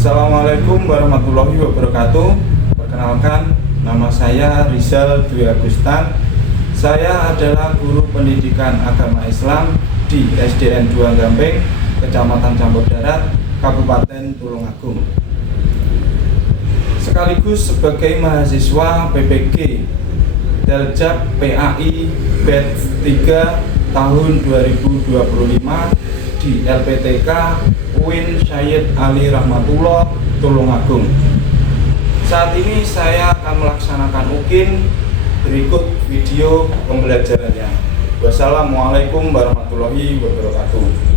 Assalamualaikum warahmatullahi wabarakatuh. Perkenalkan, nama saya Rizal Dwi Agustan. Saya adalah guru pendidikan agama Islam di SDN 2 Gampeng, Kecamatan Campur Darat, Kabupaten Tulungagung. Sekaligus sebagai mahasiswa PPG Daljab PAI Batch 3 tahun 2025 di LPTK UIN Syed Ali Rahmatullah, Tulungagung. Saat ini saya akan melaksanakan UKIN. Berikut video pembelajarannya. Wassalamualaikum warahmatullahi wabarakatuh.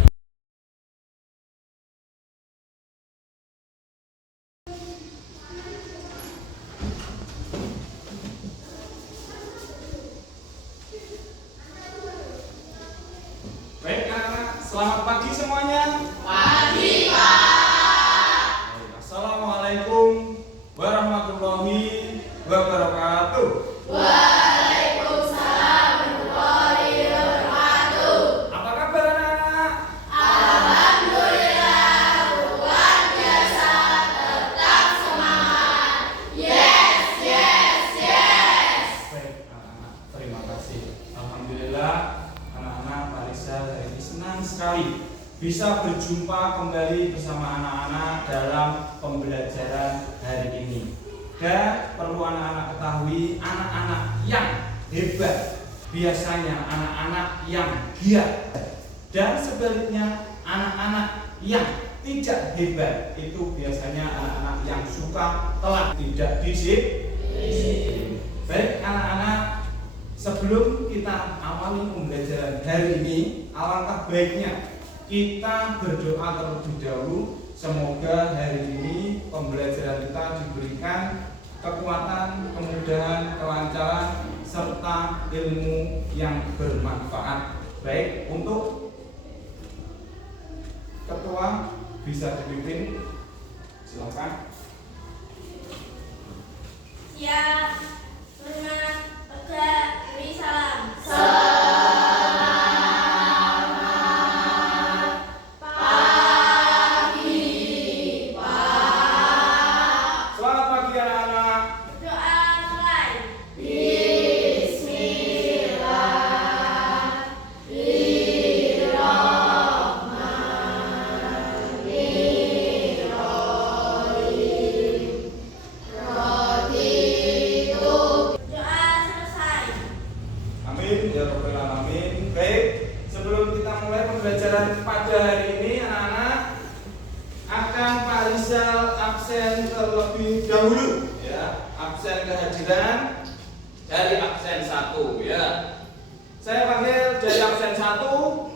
Baik anak-anak, selamat pagi semuanya. Pagi, Pak. Assalamualaikum warahmatullahi wabarakatuh. Waalaikumsalam warahmatullahi wabarakatuh. Apa kabar anak-anak? Alhamdulillah, luar biasa, tetap semangat. Yes, yes, yes. Baik anak-anak, terima kasih. Alhamdulillah, anak-anak Parisa hari ini senang sekali bisa berjumpa kembali bersama anak-anak dalam pembelajaran hari ini. Dan perlu anak-anak ketahui, anak-anak yang hebat biasanya anak-anak yang giat, dan sebaliknya anak-anak yang tidak hebat itu biasanya anak-anak yang suka telat, tidak disiplin. Baik anak-anak, sebelum kita awali pembelajaran hari ini, alangkah baiknya kita berdoa terlebih dahulu. Semoga hari ini pembelajaran kita diberikan kekuatan, kemudahan, kelancaran, serta ilmu yang bermanfaat. Baik, untuk ketua bisa dipimpin, silakan. Siap. Semangat. Tegak. Beri salam. Selamat pagi anak-anak. Doa mulai. Doa selesai. Amin ya rabbal alamin. Baik, sebelum kita mulai pembelajaran pada hari ini, anak-anak akan Pak Rizal absen terlebih dahulu, ya. Absen kehadiran dari absen 1, ya. Saya panggil dari absen 1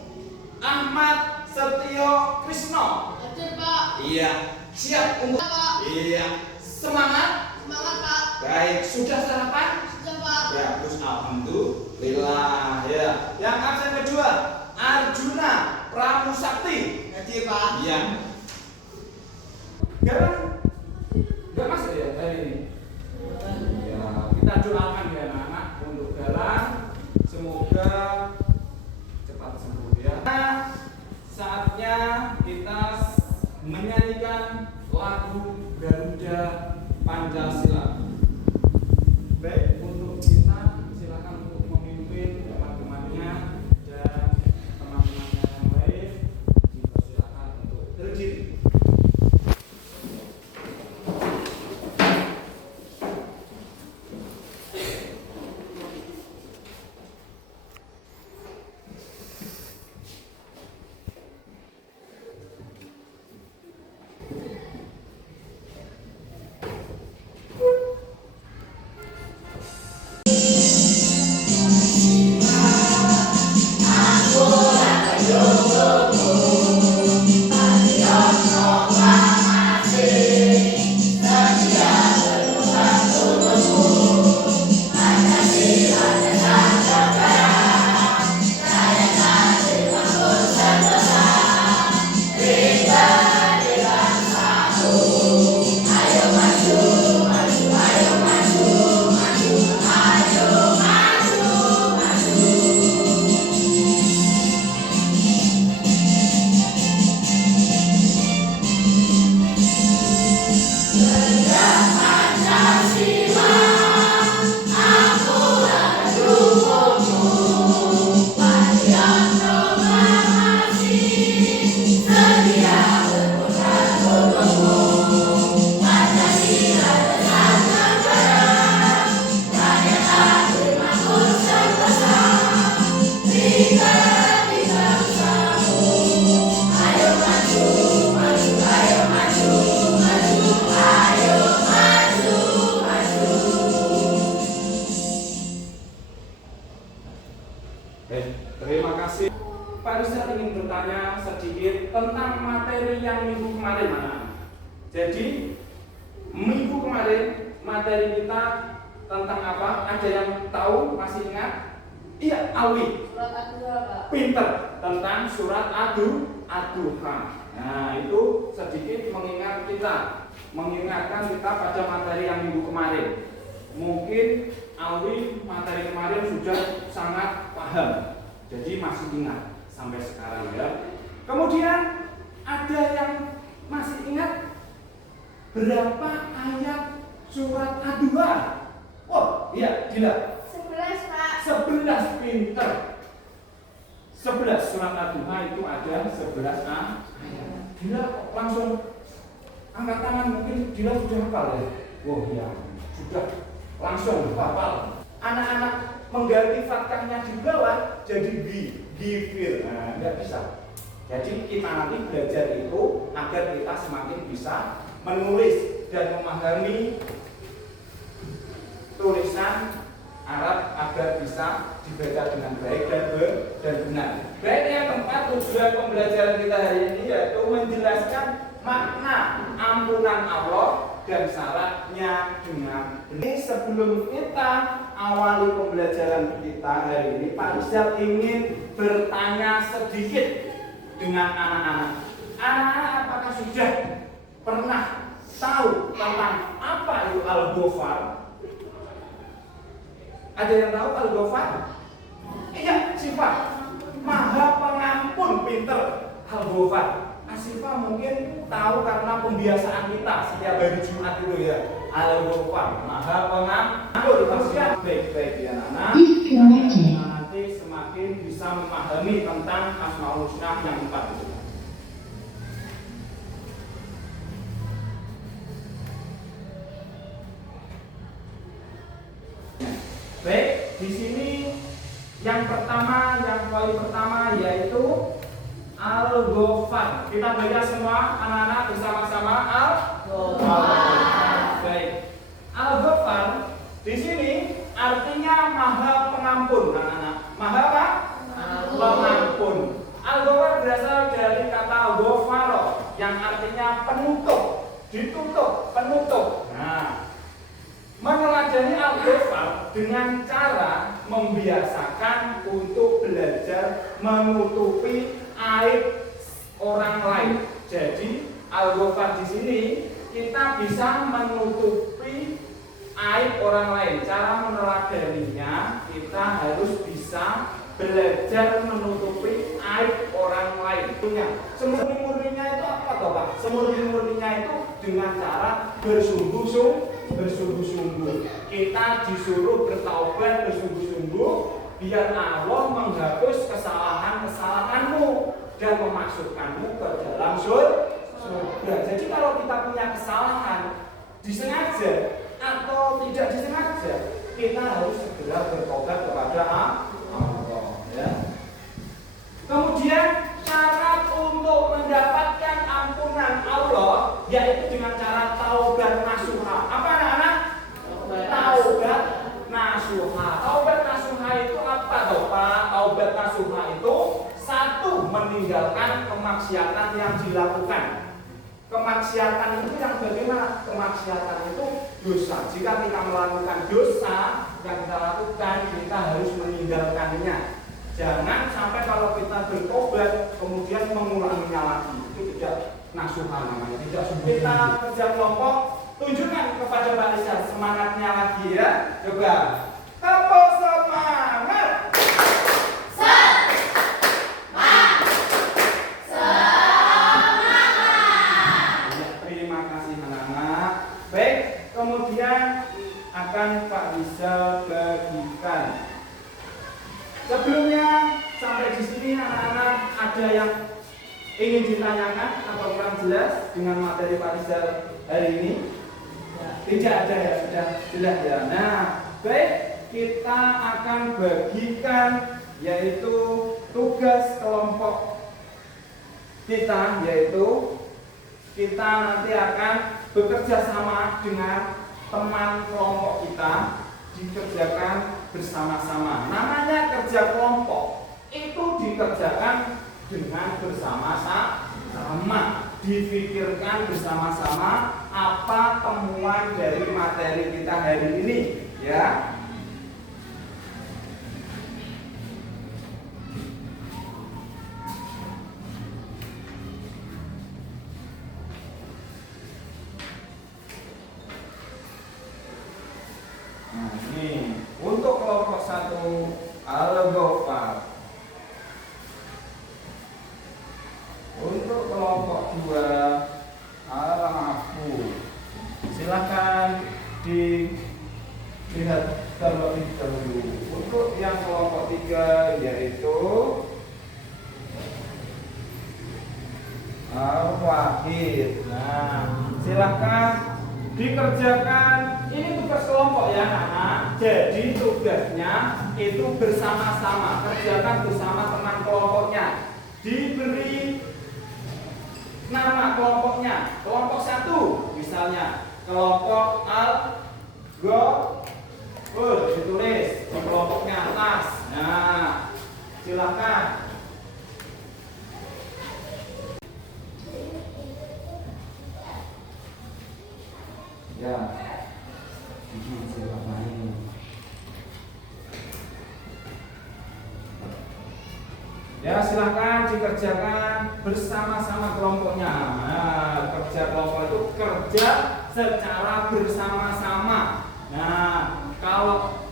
Ahmad Setio Krisno. Hadir, Pak. Iya, siap untuk. Pak. Iya, semangat. Semangat, Pak. Baik, sudah sarapan? Sudah, Pak. Bagus, alhamdulillah, ya. Yang absen kedua Arjuna Pramusakti. Hadir, Pak. Iya. Galang nggak masuk ya hari ini? Ya, kita doakan ya anak-anak untuk Galang, semoga cepat sembuh ya. Nah, saatnya kita menyanyikan lagu Garuda Pancasila. Baik, untuk kita silakan untuk memimpin teman-temannya dan teman-temannya yang lain dipersilakan untuk berdiri. Jadi minggu kemarin materi kita tentang apa? Ada yang tahu? Masih ingat? Iya, Alwi. Surat Ad-Duha, Pak. Pinter tentang surat Ad-Duha. Nah, itu sedikit mengingatkan kita pada materi yang minggu kemarin. Mungkin Alwi materi kemarin sudah sangat paham, jadi masih ingat sampai sekarang ya. Kemudian ada yang masih ingat berapa ayat surat Ad-Duha? Oh iya, gila. 11, Pak. 11, pinter. 11 surat Ad-Duha itu ada 11 ayat. Gila langsung angkat tangan, mungkin Dila sudah hafal ya. Oh iya, sudah langsung hafal. Anak-anak mengganti fathahnya di bawah jadi gifir. Nah, enggak bisa. Jadi kita nanti belajar itu agar kita semakin bisa menulis dan memahami tulisan Arab agar bisa dibaca dengan baik dan benar. Baik, yang keempat, tujuan pembelajaran kita hari ini yaitu menjelaskan makna ampunan Allah dan syaratnya dengan benar. Sebelum kita awali pembelajaran kita hari ini, Pak Rizal ingin bertanya sedikit dengan anak-anak. Anak-anak apakah sudah pernah tahu tentang apa itu Al-Ghafar? Ada yang tahu Al-Ghafar? Iya, sifat Maha Pengampun, pinter. Al-Ghafar. Asifah mungkin tahu karena pembiasaan kita setiap hari Jumat itu ya. Al-Ghafar, Maha Pengampun. Maksudnya baik-baik ya anak. Nanti semakin bisa memahami tentang Asmaul Husna yang 4 itu. Baik, di sini yang poin pertama yaitu Al-Ghafar. Kita baca semua anak-anak bersama-sama Al-Ghafar. Baik. Al-Ghafar di sini artinya Maha Pengampun, anak-anak. Maha apa? Pengampun. Al-Ghafar berasal dari kata ghafara yang artinya penutup, ditutup, penutup. Nah, meneladani Al-Ghafar dengan cara membiasakan untuk belajar menutupi aib orang lain. Jadi Al-Ghafar di sini kita bisa menutupi aib orang lain. Cara meneladaninya kita harus bisa belajar menutupi aib orang lain. Semurni-murninya itu apa toh Pak? Semurni-murninya itu dengan cara bersungguh-sungguh. Kita disuruh bertaubat bersungguh-sungguh biar Allah menghapus kesalahan-kesalahanmu dan memasukkanmu ke dalam surga. Jadi kalau kita punya kesalahan disengaja atau tidak disengaja, kita harus segera bertobat kepada Allah ya. Kemudian syarat untuk mendapatkan ampunan Allah yaitu dengan cara taubat nasuha. Apa anak-anak? Taubat nasuha. Taubat nasuha itu apa toh Pak? Taubat nasuha itu satu, meninggalkan kemaksiatan yang dilakukan. Kemaksiatan itu yang bagaimana? Kemaksiatan itu dosa. Jika kita melakukan dosa yang kita lakukan, kita harus meninggalkannya. Jangan sampai kalau kita bertobat kemudian mengulanginya lagi. Itu tidak nasuha namanya. Tidak sungguh. Kita kerja kelompok, tunjukkan kepada Pak Rizal semangatnya lagi ya. Coba. Tepuk semangat. Kemudian akan Pak Rizal bagikan. Sebelumnya sampai di sini anak-anak ada yang ingin ditanyakan atau kurang jelas dengan materi Pak Rizal hari ini? Tidak ada ya, sudah jelas ya. Nah, baik, kita akan bagikan yaitu tugas kelompok kita, yaitu kita nanti akan bekerja sama dengan teman kelompok kita, dikerjakan bersama-sama. Namanya kerja kelompok itu dikerjakan dengan bersama-sama. dipikirkan bersama-sama apa temuan dari materi kita hari ini, ya. Nah, ini untuk kelompok 1 al-ghafar. Untuk kelompok 2 al-afu. Silakan dilihat terlebih dahulu. Untuk yang kelompok 3 yaitu al-wahid. Nah, silakan dikerjakan. Ini tugas kelompok ya anak. Jadi tugasnya itu bersama-sama, kerjakan bersama teman kelompoknya. Diberi nama kelompoknya. Kelompok 1 misalnya kelompok al-ghafur, ditulis di kelompoknya atas. Nah, silakan. Ya. Ya, silakan dikerjakan bersama-sama kelompoknya. Nah, kerja kelompok itu kerja secara bersama-sama. Nah, kalau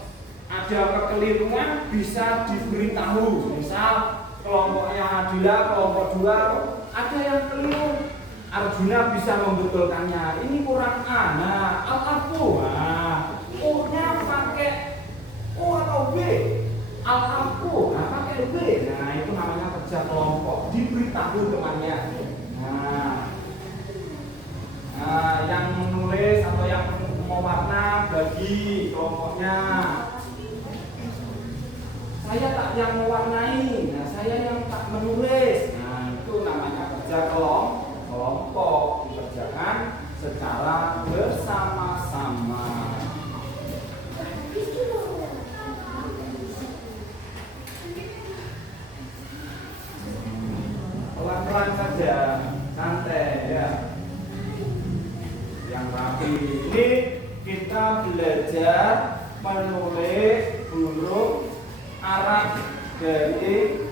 ada kekeliruan bisa diberitahu. Misal kelompoknya Adila, kelompok 2 ada yang keliru. Arjuna bisa membetulkannya. Ini kurang A. Nah, al-afu. Nah, U-nya pakai U atau B? Al-afu. Nah, pakai B. Nah, itu namanya kerja kelompok. Diberitahu temannya. Nah, yang menulis atau yang mewarna bagi kelompoknya. Saya tak yang mewarnai. Nah, saya yang tak menulis. Nah, itu namanya kerja kelompok. Dikerjakan secara bersama-sama. Pelan-pelan saja, santai ya. Yang rapi. Ini kita belajar menulis huruf Arab dari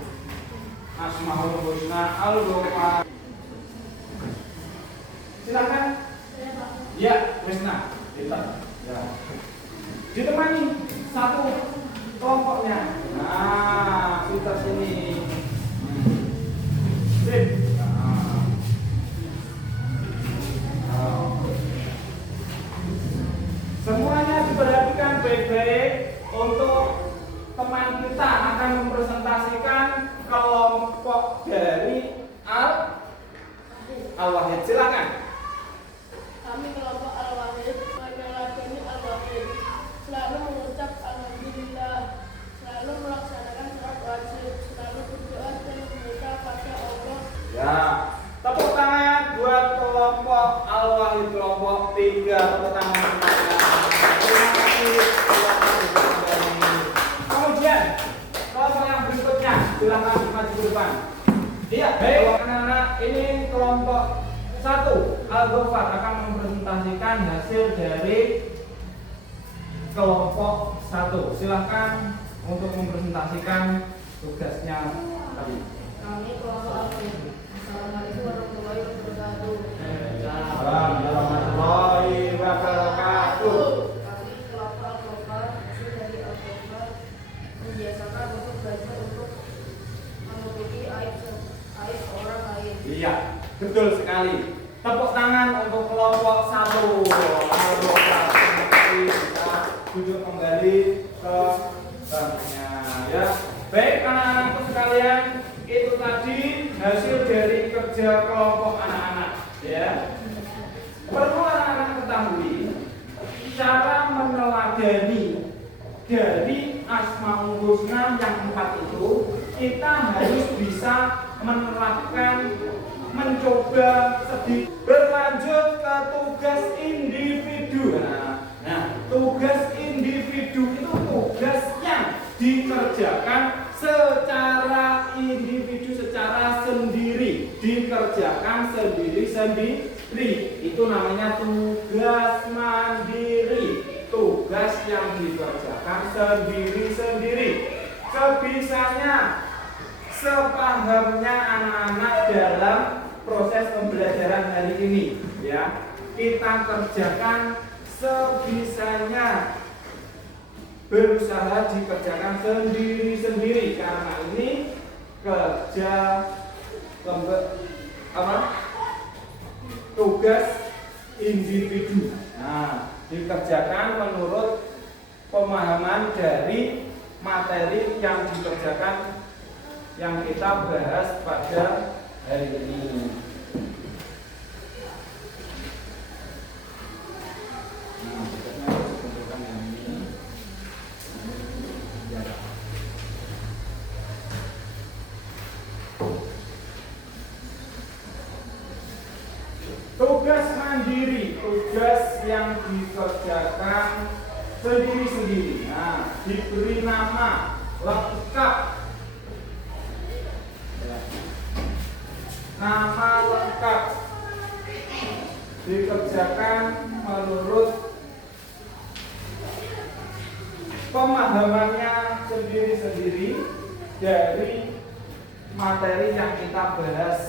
Asmaul Husna al-Ghafar. Silakan. Ya, Wisna. Kita. Ya. Ditemani satu kelompoknya. Nah, kita sini. Sip. Semuanya diperhatikan baik-baik untuk teman kita akan mempresentasikan kelompok dari al-wahid. Silakan. Kami kelompok al-wahid meneladani al-wahid, selalu mengucap alhamdulillah, selalu melaksanakan sholat wajib, selalu berdoa dan meminta pada Allah. Ya, tepuk tangan buat kelompok al-wahid, kelompok 3. Tepuk tangan semuanya. Terima kasih. Kemudian kelompok yang berikutnya, silakan maju ke depan. Iya, baik anak-anak, ini kelompok 1 al-ghafar akan mempresentasikan hasil dari kelompok 1. Silahkan untuk mempresentasikan tugasnya tadi. Kami kelompok al-wahid. Assalamualaikum warahmatullahi wabarakatuh. Warahmatullahi wabarakatuh. Kami kelompok al-ghafar, hasil dari al-ghafar membiasakan untuk belajar untuk menutupi aib orang lain. Iya, betul sekali. Tepuk tangan untuk kelompok 1 al-ghafar. Bisa duduk kembali ke tempatnya ya. Baik anak-anakku sekalian, itu tadi hasil dari kerja kelompok anak-anak ya. Perlu anak-anak ketahui cara meneladani dari Asmaul Husna yang 4 itu, kita harus bisa menerapkan, mencoba sedikit. Berlanjut ke tugas individu. Nah, tugas individu itu tugas yang dikerjakan secara individu, secara sendiri, dikerjakan sendiri sendiri. Itu namanya tugas mandiri. Tugas yang dikerjakan sendiri-sendiri. Sebisanya, sepahamnya anak-anak dalam proses pembelajaran hari ini, ya. Kita kerjakan sebisanya, berusaha dikerjakan sendiri-sendiri karena ini kerja tugas individu. Nah, dikerjakan menurut pemahaman dari materi yang dikerjakan yang kita bahas pada hari ini. Tugas mandiri, tugas yang dikerjakan sendiri-sendiri. Nah, diberi nama lengkap. Nama lengkap dikerjakan menurut pemahamannya sendiri-sendiri dari materi yang kita bahas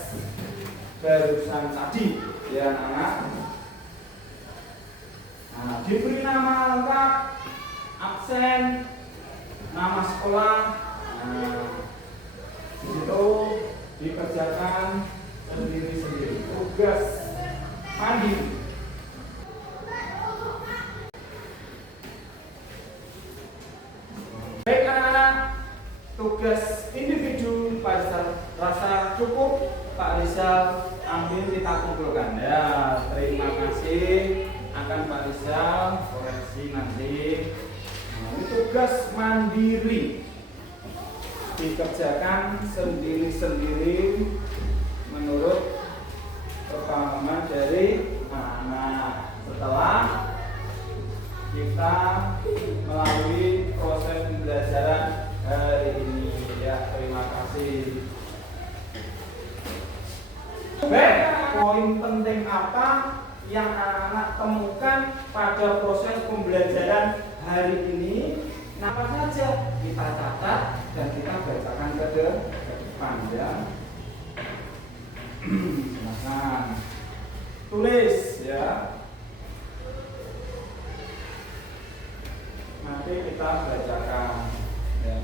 barusan tadi, ya anak. Nah, diberi nama lengkap, absen, nama sekolah. Nah, di situ dikerjakan sendiri-sendiri. Tugas mandiri. Baik anak-anak, tugas individu pada rasa cukup. Pak Rizal ambil kita kumpulkan, ya. Terima kasih. Akan Pak Rizal koreksi nanti. Nah, ini tugas mandiri, dikerjakan sendiri-sendiri menurut pemahaman dari anak. Setelah kita melalui proses pembelajaran hari ini, ya. Terima kasih. Baik, poin penting apa yang anak-anak temukan pada proses pembelajaran hari ini? Nah, apa saja kita catat dan kita bacakan ke depan, ya. Silakan tulis, ya. Nanti kita bacakan, ya.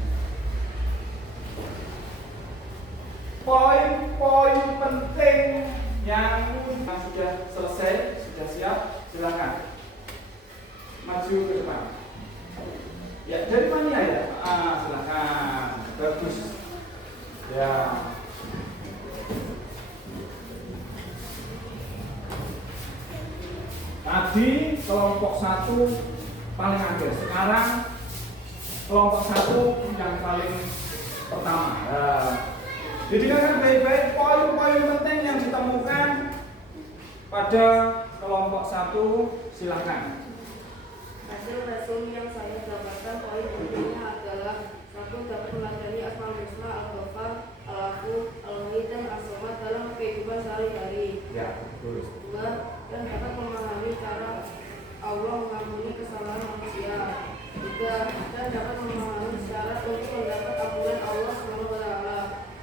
Poin-poin penting yang sudah selesai, sudah siap, silakan maju ke depan. Ya, dari mana ya? Silakan. Bagus. Ya. Tadi kelompok 1 paling akhir. Sekarang kelompok 1 yang paling pertama. Didengarkan baik-baik poin-poin penting yang ditemukan pada kelompok 1, silakan. Hasil resume yang saya dapatkan poin pentingnya adalah: 1. Dapat meladani Asmaul Husna, Al-Ghafar, Al-Afu, Al-Wahid, dan As-Samad dalam kehidupan sehari-hari. Ya, betul. 2. Dan dapat memahami cara Allah mengampuni kesalahan manusia. 3. Dan dapat memahami syarat untuk mendapat ampunan Allah SWT.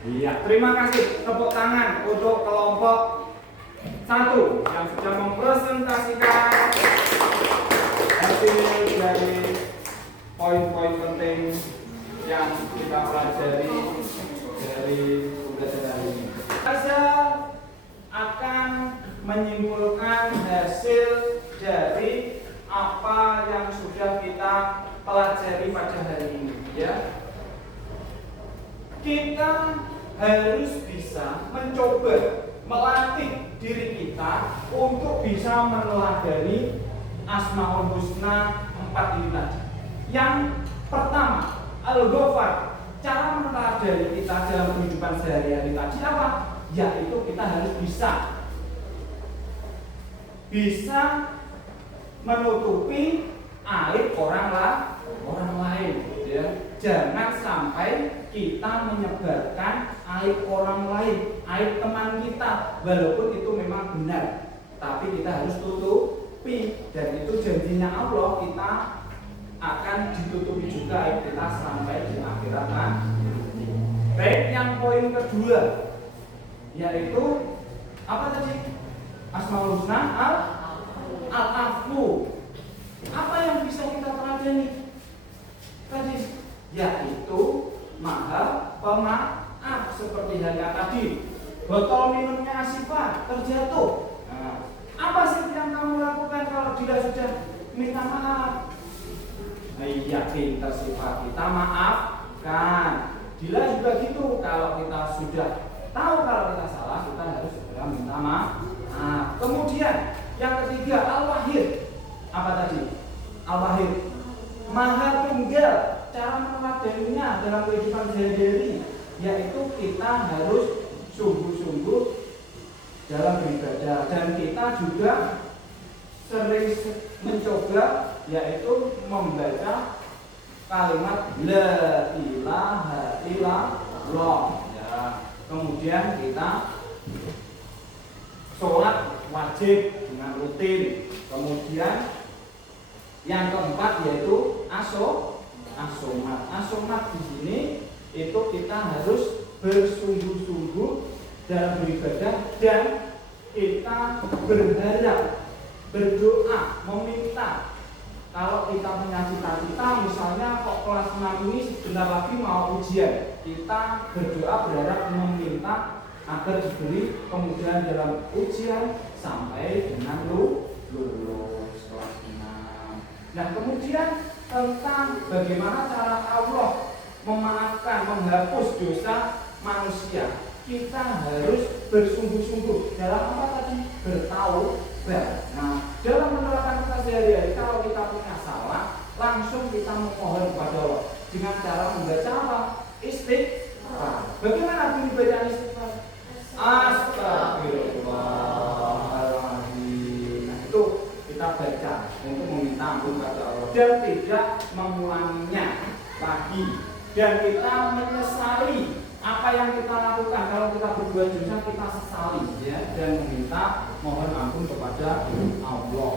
Iya, terima kasih. Tepuk tangan untuk kelompok 1 yang sudah mempresentasikan hasil dari poin-poin penting yang kita pelajari dari pembelajaran ini. Saya akan menyimpulkan hasil dari apa yang sudah kita pelajari pada hari ini, ya. Kita harus bisa mencoba melatih diri kita untuk bisa meneladani Asmaul Husna 4 ini tadi. Yang pertama, Al-Ghafar. Cara meneladani kita dalam kehidupan sehari-hari tadi apa? Yaitu kita harus bisa menutupi aib orang lain, ya. Jangan sampai kita menyebarkan aib orang lain, aib teman kita, walaupun itu memang benar, tapi kita harus tutupi, dan itu janjinya Allah, kita akan ditutupi juga aib kita sampai di akhirat nanti. Baik, yang poin kedua yaitu apa tadi? Asmaul Husna al-afu. Apa yang bisa kita teladani tadi? Yaitu Maha Pemaaf, seperti halnya tadi botol minumnya Asifah terjatuh. Nah, apa sih yang kamu lakukan kalau dia sudah minta maaf? Iya, pintar sifat kita maafkan. Bila juga gitu, kalau kita sudah tahu kalau kita salah, kita harus segera minta maaf. Kemudian yang ketiga, Al-Wahid. Apa tadi? Al-Wahid, Maha Tunggal. Cara meneladaninya dalam kehidupan sehari-hari, yaitu kita harus sungguh-sungguh dalam beribadah, dan kita juga sering mencoba yaitu membaca kalimat la ilaha illallah ya. Kemudian kita sholat wajib dengan rutin. Kemudian yang keempat yaitu asomat di sini itu kita harus bersungguh-sungguh dalam beribadah, dan kita berharap, berdoa, meminta. Kalau kita punya cita-cita, misalnya kok kelas 6 ini sebentar lagi mau ujian, kita berdoa, berharap, meminta agar diberi kemudahan dalam ujian sampai dengan lulus kelas 6. Nah, kemudian tentang bagaimana cara Allah memaafkan, menghapus dosa manusia, kita harus bersungguh-sungguh dalam apa tadi? Bertaubat. Nah, dalam menerapkan kita sehari-hari, kalau kita punya salah, langsung kita memohon kepada Allah dengan cara membaca apa? Istighfar. Bagaimana bunyi bacaan istighfar? Astagfirullahaladzim. Nah, itu kita baca untuk meminta ampun kepada Allah dan tidak mengulanginya lagi, dan kita menyesali apa yang kita lakukan. Kalau kita berbuat dosa, kita sesali ya, dan meminta mohon ampun kepada Allah.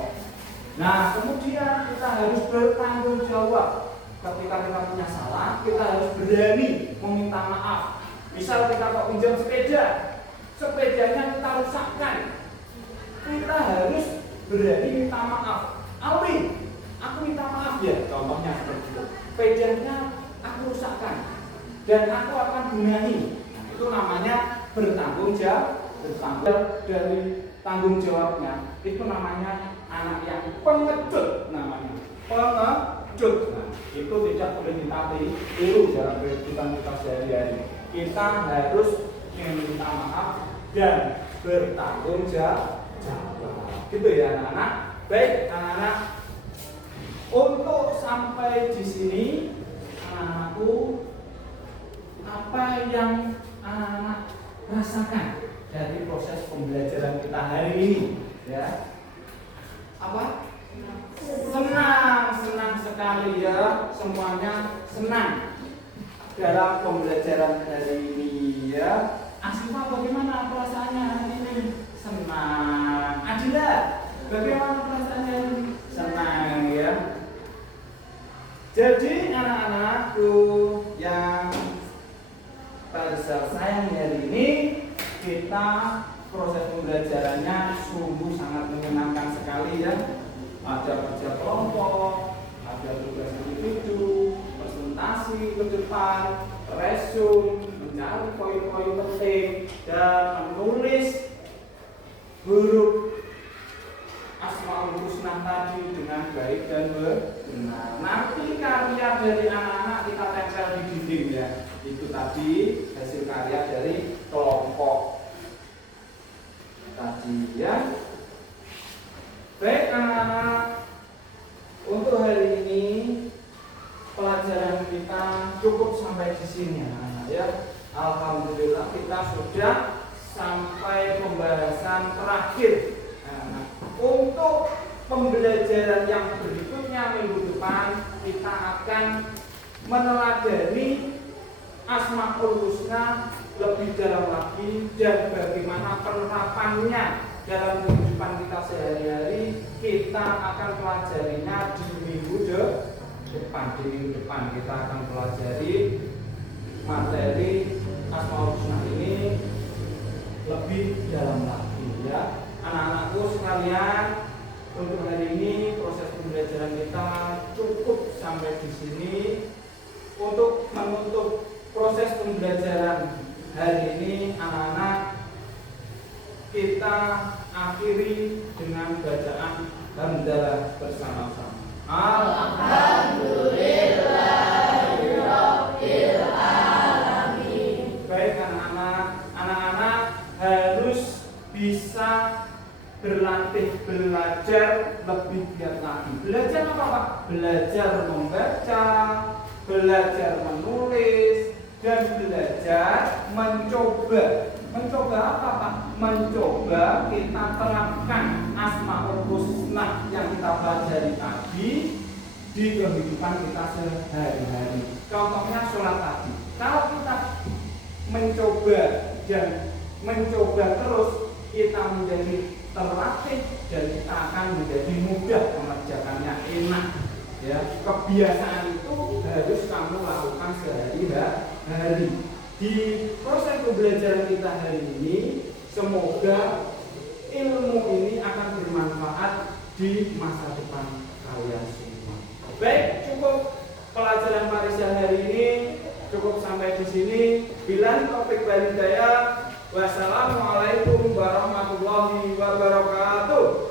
Nah, kemudian kita harus bertanggung jawab. Ketika kita punya salah, kita harus berani meminta maaf. Misal kita kok pinjam sepeda, sepedanya kita rusakkan, kita harus berani minta maaf. Alwi, aku minta maaf ya, contohnya seperti itu. Sepedanya aku rusakkan dan aku akan benahi. Nah, itu namanya bertanggung jawab. Bertanggung dari tanggung jawabnya itu namanya anak yang pengecut, namanya pengecut. Nah, itu tidak boleh kita tiru dalam kehidupan kita sehari-hari. Kita harus meminta maaf dan bertanggung jawab. Gitu ya anak-anak. Baik anak-anak, untuk sampai di sini anak-anakku, apa yang anak rasakan dari proses pembelajaran kita hari ini ya? Apa? Senang sekali ya, semuanya senang dalam pembelajaran hari ini ya. Asifah, bagaimana perasaannya hari ini? Senang. Adila, bagaimana perasaannya hari ini? Senang ya. Jadi anak-anakku yang pada saat sayang hari ini, kita proses pembelajarannya sungguh sangat menyenangkan sekali ya. Ada kerja kelompok, ada tugas individu, presentasi ke depan, resume, mencari poin-poin penting, dan menulis huruf Asmaul Husna tadi dengan baik dan benar. Nanti karya dari anak-anak kita tempel di dinding ya. Itu tadi hasil karya dari kelompok tadi ya. Baik anak-anak, untuk hari ini pelajaran kita cukup sampai di sini ya. Alhamdulillah kita sudah sampai pembahasan terakhir. Nah, untuk pembelajaran yang berikutnya minggu depan kita akan meneladani Asmaul Husna lebih dalam lagi dan bagaimana penerapannya dalam kehidupan kita sehari-hari, kita akan pelajarinya di minggu depan. Di minggu depan kita akan pelajari materi Asmaul Husna ini lebih dalam lagi ya. Anak-anakku sekalian, untuk hari ini proses pembelajaran kita cukup sampai di sini. Untuk menutup proses pembelajaran hari ini, anak-anak, kita akhiri dengan bacaan hamdalah bersama-sama. Alhamdulillahirabbil alamin. Baik anak-anak harus bisa berlatih belajar lebih giat lagi. Belajar apa Pak? Belajar membaca, belajar menulis, dan belajar mencoba. Mencoba apa Pak? Mencoba kita terapkan Asmaul Husna yang kita pelajari tadi di kehidupan kita sehari-hari. Contohnya sholat tadi. Kalau kita mencoba dan mencoba terus, kita menjadi terlatih dan kita akan menjadi mudah mengerjakannya, enak. Ya, kebiasaan itu harus kamu lakukan sehari-hari. Di proses pembelajaran kita hari ini, semoga ilmu ini akan bermanfaat di masa depan kalian semua. Baik, cukup pelajaran Marisa hari ini, cukup sampai di sini. Bila topik walhidayah. Wassalamualaikum warahmatullahi wabarakatuh.